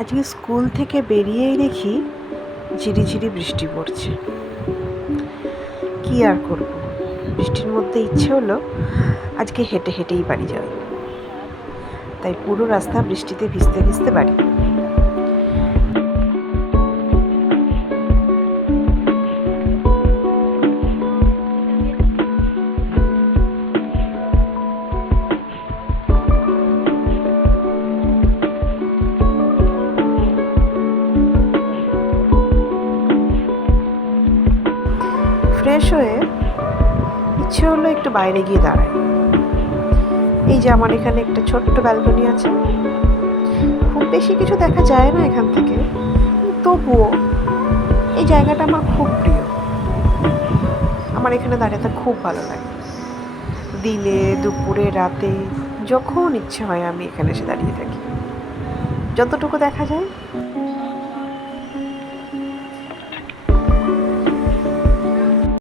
আজকে স্কুল থেকে বেরিয়েই দেখি ঝিরিঝিরি বৃষ্টি পড়ছে। কি আর করব? বৃষ্টির মধ্যে ইচ্ছে হলো আজকে হেঁটে হেঁটেই বাড়ি যাবে তাই পুরো রাস্তা বৃষ্টিতে ভিজতে ভিজতে বাড়ি। ফ্রেশ হয়ে ইচ্ছে হলো একটু বাইরে গিয়ে দাঁড়াই। এই যে আমার এখানে একটা ছোট্ট ব্যালকনি আছে। খুব বেশি কিছু দেখা যায় না এখান থেকে। তবুও এই জায়গাটা আমার খুব প্রিয়। আমার এখানে দাঁড়িয়ে থাকতে খুব ভালো লাগে। দিনে, দুপুরে, রাতে যখন ইচ্ছে হয় আমি এখানে এসে দাঁড়িয়ে থাকি। যতটুকু দেখা যায়।